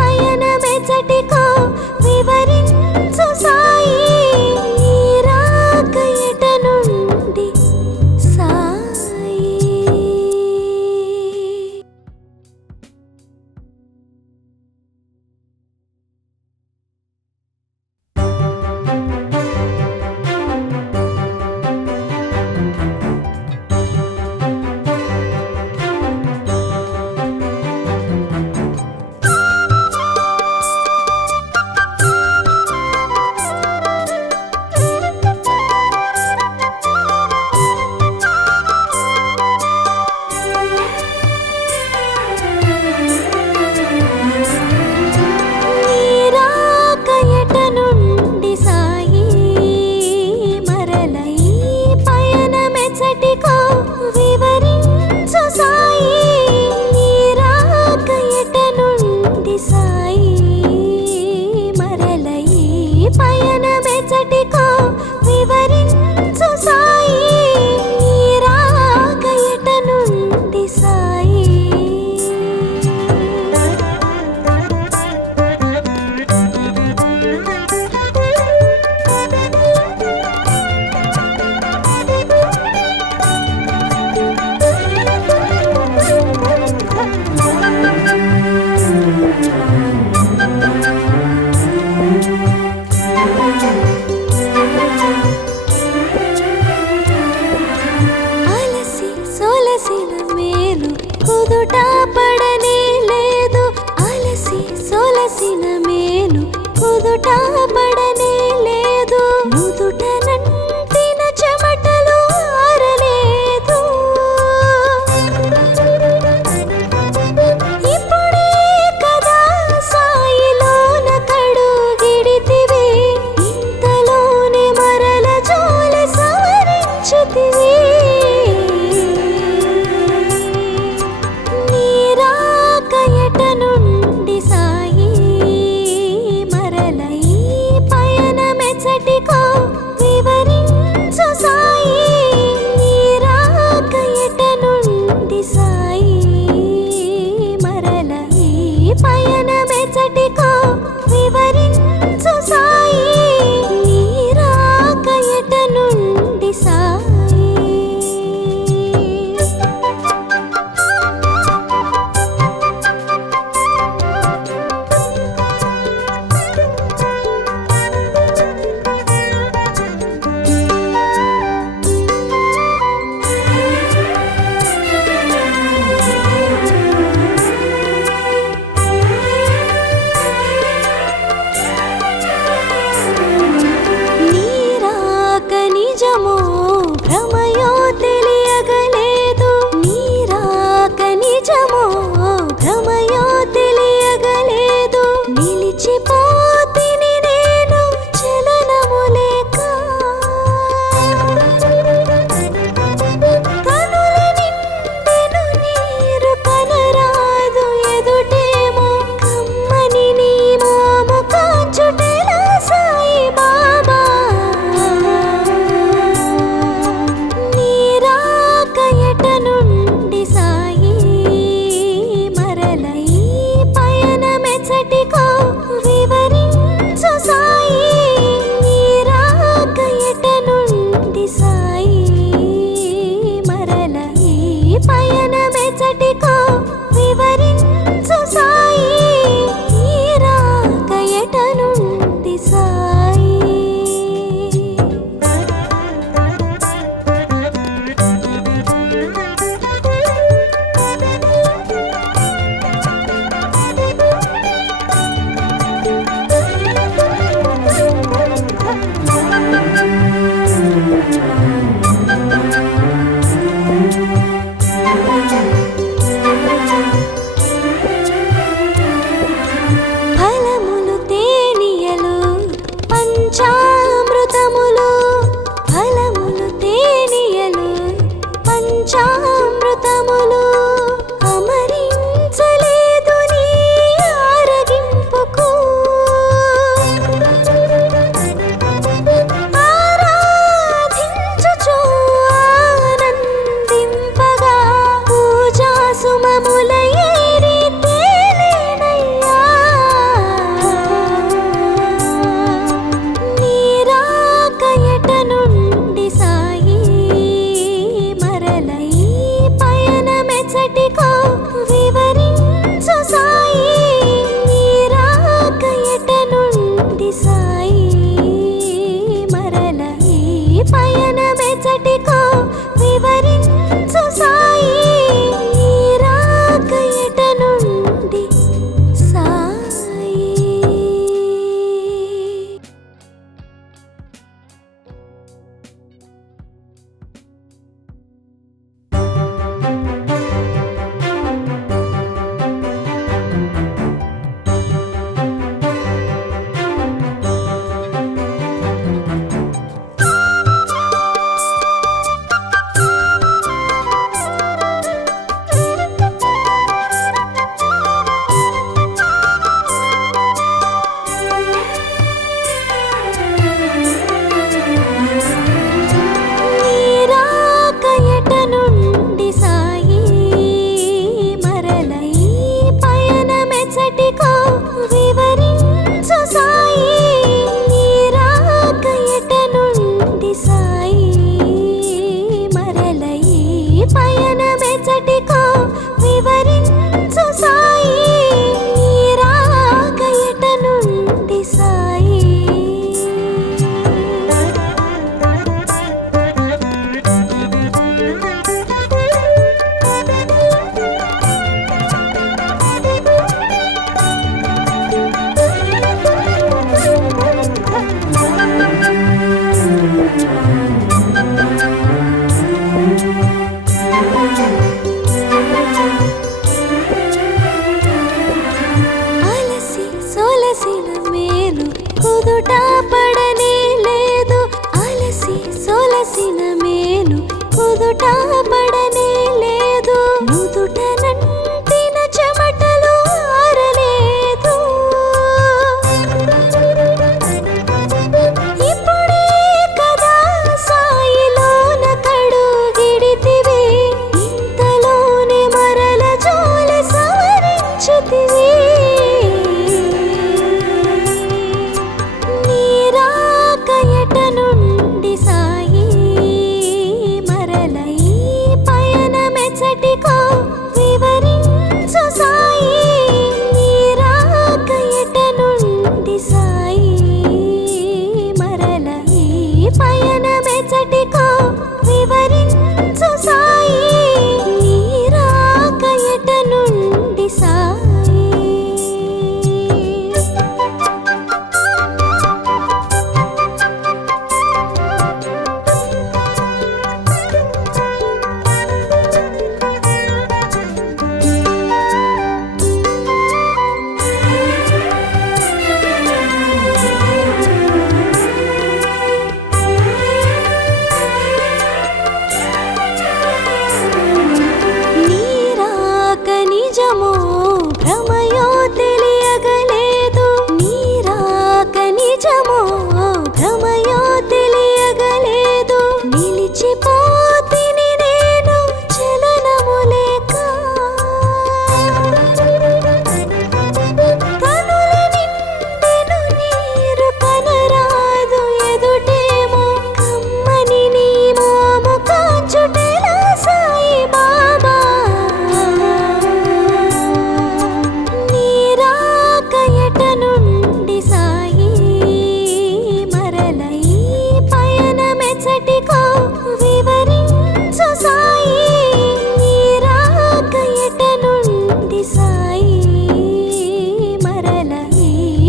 పయన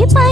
bye.